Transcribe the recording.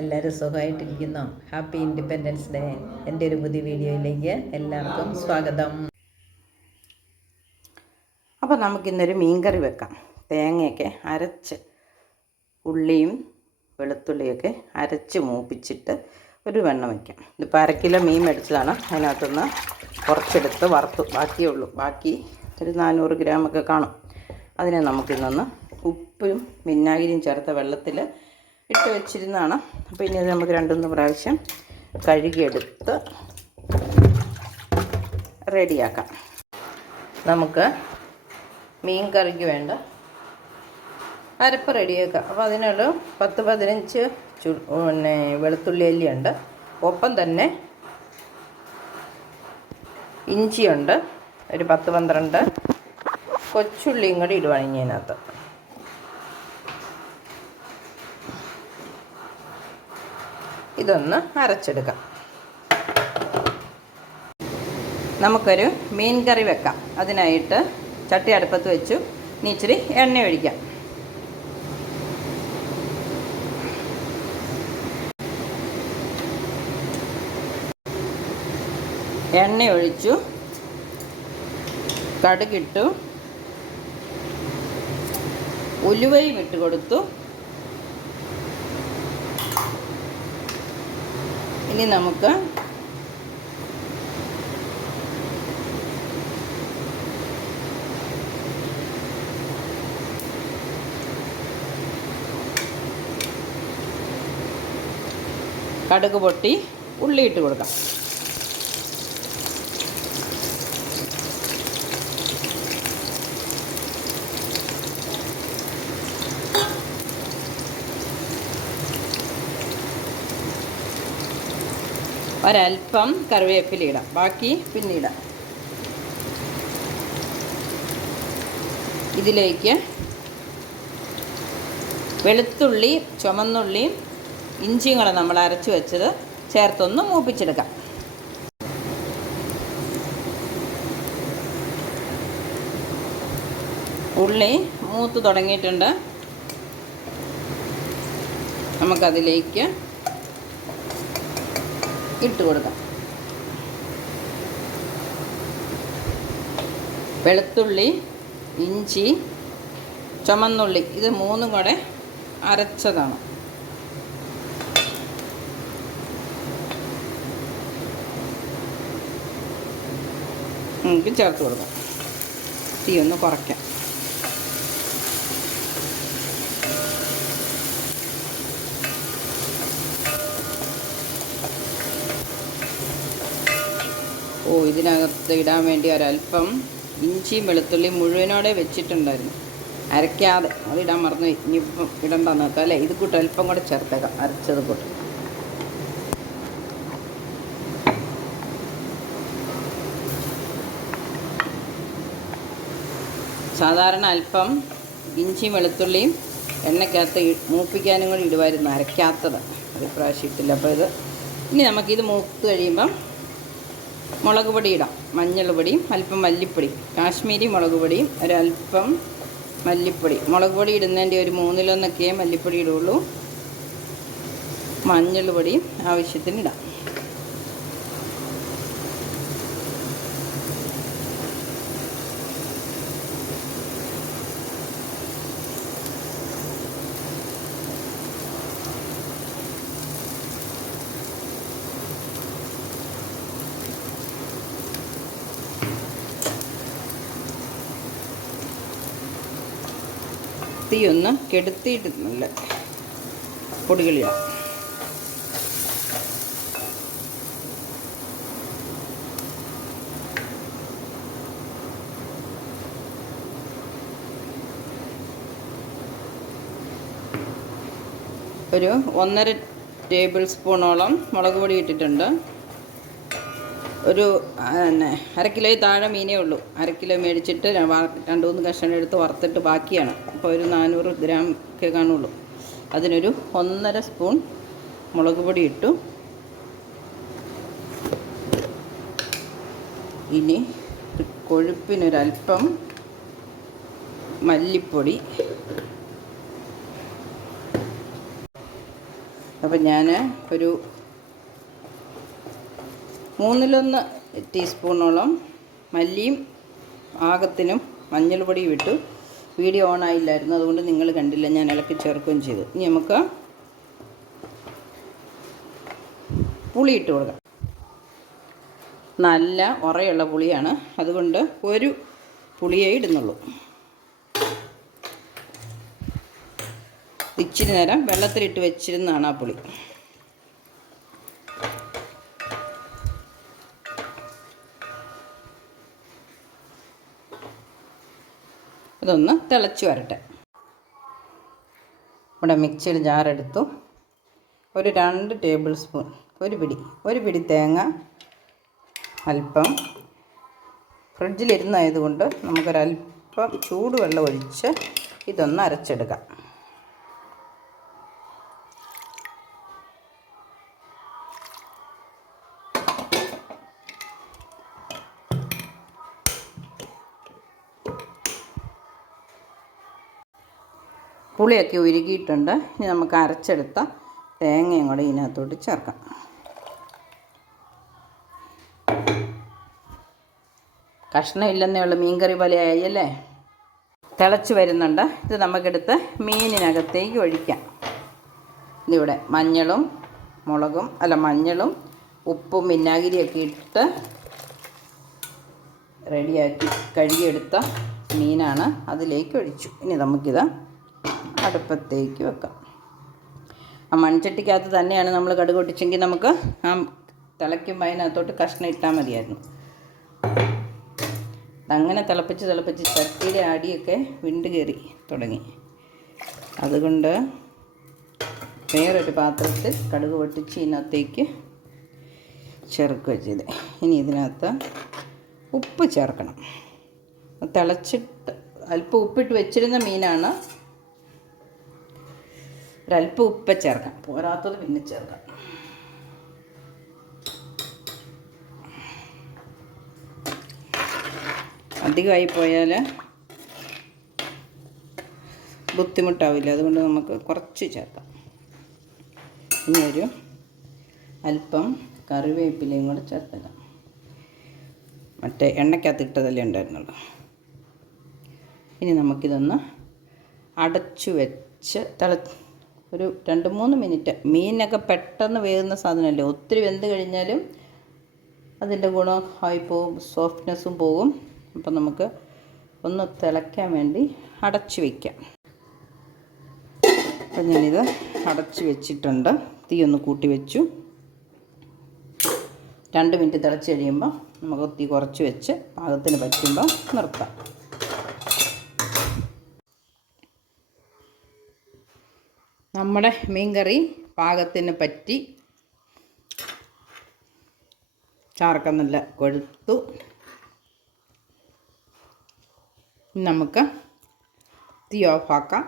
എല്ലാവരും സുഖമായിട്ടിരിക്കുന്നോ? Happy independence day. എൻ്റെ ഒരു പുതിയ വീഡിയോയിലേക്ക് എല്ലാവർക്കും സ്വാഗതം. അപ്പോൾ നമുക്കിന്നൊരു മീൻകറി വെക്കാം. തേങ്ങയൊക്കെ അരച്ച് ഉള്ളിയും വെളുത്തുള്ളിയൊക്കെ അരച്ച് മൂപ്പിച്ചിട്ട് ഒരു വെണ്ണ വയ്ക്കാം. ഇതിപ്പോൾ 1/2 കിലോ മീൻ മേടിച്ചതാണ്. അതിനകത്തുനിന്ന് കുറച്ചെടുത്ത് വറുത്ത് ബാക്കിയുള്ളൂ. ബാക്കി ഒരു 400 ഗ്രാമൊക്കെ കാണും. അതിനെ നമുക്കിന്നൊന്ന് ഉപ്പും വിനാഗിരിയും ചേർത്ത വെള്ളത്തിൽ ഇട്ട് വെച്ചിരുന്നതാണ്. അപ്പോൾ ഇനി അത് നമുക്ക് 2-3 പ്രാവശ്യം കഴുകിയെടുത്ത് റെഡിയാക്കാം. നമുക്ക് മീൻ കറിക്ക് വേണ്ട അരപ്പ് റെഡിയാക്കാം. അപ്പോൾ അതിനൊരു 10-15 വെളുത്തുള്ളി അല്ലിയുണ്ട്. ഒപ്പം തന്നെ ഇഞ്ചിയുണ്ട്. ഒരു 10-12 കൊച്ചുള്ളിയും കൂടി ഇടുവാണ് ഇനി അതിനകത്ത്. ഇതൊന്ന് അരച്ചെടുക്കാം. നമുക്കൊരു മീൻ കറി വെക്കാം. അതിനായിട്ട് ചട്ടി അടുപ്പത്ത് വെച്ചു. ഇനി ഇച്ചിരി എണ്ണ ഒഴിക്കാം. എണ്ണ ഒഴിച്ചു, കടുകിട്ടു, ഉലുവയും ഇട്ട് കൊടുത്തു. ഇനി നമുക്ക് കടുക് പൊട്ടി ഉള്ളി ഇട്ട് കൊടുക്കാം. ഒരൽപ്പം കറിവേപ്പില ഇടാം, ബാക്കി പിന്നീടാം. ഇതിലേക്ക് വെളുത്തുള്ളി, ചുമന്നുള്ളിയും ഇഞ്ചിയും കൂടെ നമ്മൾ അരച്ച് വെച്ചത് ചേർത്തൊന്ന് മൂപ്പിച്ചെടുക്കാം. ഉള്ളി മൂത്ത് തുടങ്ങിയിട്ടുണ്ട്. നമുക്കതിലേക്ക് ഇട്ട് കൊടുക്കാം. വെളുത്തുള്ളി, ഇഞ്ചി, ചുമന്നുള്ളി ഇത് 3 കൂടെ അരച്ചതാണ്. നമുക്ക് ചേർത്ത് കൊടുക്കാം. തീ ഒന്ന് കുറയ്ക്കാം. ഇതിനകത്ത് ഇടാൻ വേണ്ടി ഒരല്പം ഇഞ്ചിയും വെളുത്തുള്ളിയും മുഴുവനോടെ വെച്ചിട്ടുണ്ടായിരുന്നു, അരയ്ക്കാതെ. അതിടാൻ മറന്നു. ഇനിയിപ്പം ഇടണ്ടെന്ന് വെക്കാം അല്ലേ. ഇത് കൂട്ട് അല്പം കൂടെ ചേർത്തേക്കാം, അരച്ചത് കൂട്ട്. സാധാരണ അല്പം ഇഞ്ചിയും വെളുത്തുള്ളിയും എണ്ണയ്ക്കകത്ത് മൂപ്പിക്കാനും കൂടി ഇടുമായിരുന്നു, അരയ്ക്കാത്തത്. ഒരു പ്രാവശ്യം ഇട്ടില്ല. അപ്പോൾ ഇനി നമുക്കിത് മൂത്ത് കഴിയുമ്പം മുളക് പൊടി ഇടാം. മഞ്ഞൾ പൊടിയും അല്പം മല്ലിപ്പൊടി, കാശ്മീരി മുളക് പൊടിയും ഒരല്പം മല്ലിപ്പൊടി. മുളക് പൊടി ഇടുന്നതിൻ്റെ ഒരു 1/3 മല്ലിപ്പൊടി ഇടുള്ളൂ. മഞ്ഞൾ പൊടിയും ആവശ്യത്തിന് ഇടാം. തീ ഒന്ന് കെടുത്തിയിട്ടില്ല, പൊടികളിടാം. ഒരു 1.5 ടേബിൾ സ്പൂണോളം മുളക് പൊടി ഇട്ടിട്ടുണ്ട്. ഒരു 1/2 കിലോയിൽ താഴെ മീനേ ഉള്ളൂ. 1/2 കിലോ മേടിച്ചിട്ട് 2-3 കഷ്ണം എടുത്ത് വറുത്തിട്ട് ബാക്കിയാണ്. അപ്പോൾ ഒരു 400 ഗ്രാം ഒക്കെ കാണുള്ളൂ. അതിനൊരു 1.5 സ്പൂൺ മുളക് പൊടി ഇട്ടു. ഇനി കൊഴുപ്പിനൊരൽപ്പം മല്ലിപ്പൊടി, അപ്പം ഞാൻ ഒരു 1/3 ടീസ്പൂണോളം മല്ലിയും പാകത്തിനും മഞ്ഞൾ പൊടിയും ഇട്ടു. വീഡിയോ ഓൺ ആയില്ലായിരുന്നു, അതുകൊണ്ട് നിങ്ങൾ കണ്ടില്ല. ഞാൻ ഇളക്കി ചേർക്കുകയും ചെയ്തു. ഇനി നമുക്ക് പുളി ഇട്ട് കൊടുക്കാം. നല്ല ഉറയുള്ള പുളിയാണ്, അതുകൊണ്ട് ഒരു പുളിയേ ഇടുന്നുള്ളൂ. ഇച്ചിരി നേരം വെള്ളത്തിലിട്ട് വെച്ചിരുന്നതാണ് ആ പുളി. അതൊന്ന് തിളച്ച് വരട്ടെ. ഇവിടെ മിക്സിയുടെ ജാറെടുത്തു. ഒരു 2 ടേബിൾ സ്പൂൺ, ഒരു പിടി തേങ്ങ, അല്പം ഫ്രിഡ്ജിലിരുന്നായതുകൊണ്ട് നമുക്കൊരല്പം ചൂടുവെള്ളം ഒഴിച്ച് ഇതൊന്ന് അരച്ചെടുക്കാം. പുളിയൊക്കെ ഉരുകിയിട്ടുണ്ട്. ഇനി നമുക്ക് അരച്ചെടുത്ത തേങ്ങയും കൂടെ ഇതിനകത്തോട്ട് ചേർക്കാം. കഷ്ണമില്ലെന്നേ ഉള്ളൂ, മീൻകറി പോലെ ആയി അല്ലേ. തിളച്ച് വരുന്നുണ്ട്. ഇത് നമുക്കെടുത്ത് മീനിനകത്തേക്ക് ഒഴിക്കാം. ഇതിവിടെ മഞ്ഞളും ഉപ്പും വിനാഗിരിയൊക്കെ ഇട്ട് റെഡിയാക്കി കഴുകിയെടുത്ത മീനാണ്. അതിലേക്ക് ഒഴിച്ചു. ഇനി നമുക്കിത് അടുപ്പത്തേക്ക് വെക്കാം. ആ മൺചട്ടിക്കകത്ത് തന്നെയാണ് നമ്മൾ കടുക് പൊട്ടിച്ചെങ്കിൽ നമുക്ക് ആ തിളയ്ക്കുമ്പോൾ അതിനകത്തോട്ട് കഷ്ണം ഇട്ടാൽ മതിയായിരുന്നു. അങ്ങനെ തിളപ്പിച്ച് ചട്ടിയുടെ അടിയൊക്കെ വിണ്ട് കയറി തുടങ്ങി. അതുകൊണ്ട് വേറൊരു പാത്രത്തിൽ കടുക് പൊട്ടിച്ച് ഇതിനകത്തേക്ക് ചേർക്കുക ചെയ്ത്. ഇനി ഇതിനകത്ത് ഉപ്പ് ചേർക്കണം. തിളച്ചിട്ട് അല്പം ഉപ്പിട്ട് വെച്ചിരുന്ന മീനാണ്. ഒരല്പം ഉപ്പ് ചേർക്കാം, പോരാത്തത് പിന്നെ ചേർക്കാം. അധികമായി പോയാൽ ബുദ്ധിമുട്ടാവില്ല, അതുകൊണ്ട് നമുക്ക് കുറച്ച് ചേർക്കാം. ഇനി ഒരു അല്പം കറിവേപ്പിലയും കൂടെ ചേർത്തേക്കാം. മറ്റേ എണ്ണയ്ക്കകത്ത് ഇട്ടതല്ലേ ഉണ്ടായിരുന്നുള്ളൂ. ഇനി നമുക്കിതൊന്ന് അടച്ചു വെച്ച് ഒരു 2-3 മിനിറ്റ്. മീനൊക്കെ പെട്ടെന്ന് വേകുന്ന സാധനമല്ലേ, ഒത്തിരി വെന്ത് കഴിഞ്ഞാലും അതിൻ്റെ ഗുണം ആയി പോകും, സോഫ്റ്റ്നെസ്സും പോകും. അപ്പം നമുക്ക് ഒന്ന് തിളയ്ക്കാൻ വേണ്ടി അടച്ചു വയ്ക്കാം. അപ്പം ഞാനിത് അടച്ചു വെച്ചിട്ടുണ്ട്. തീ ഒന്ന് കൂട്ടി വെച്ചു. 2 മിനിറ്റ് തിളച്ച് കഴിയുമ്പോൾ നമുക്ക് തീ കുറച്ച് വെച്ച് പാകത്തിന് പറ്റുമ്പോൾ നിർത്താം. നമ്മുടെ മീൻകറി പാകത്തിന് പറ്റി. ചാറൊക്കെ നല്ല കൊഴുത്തു. നമുക്ക് തീ ഓഫാക്കാം.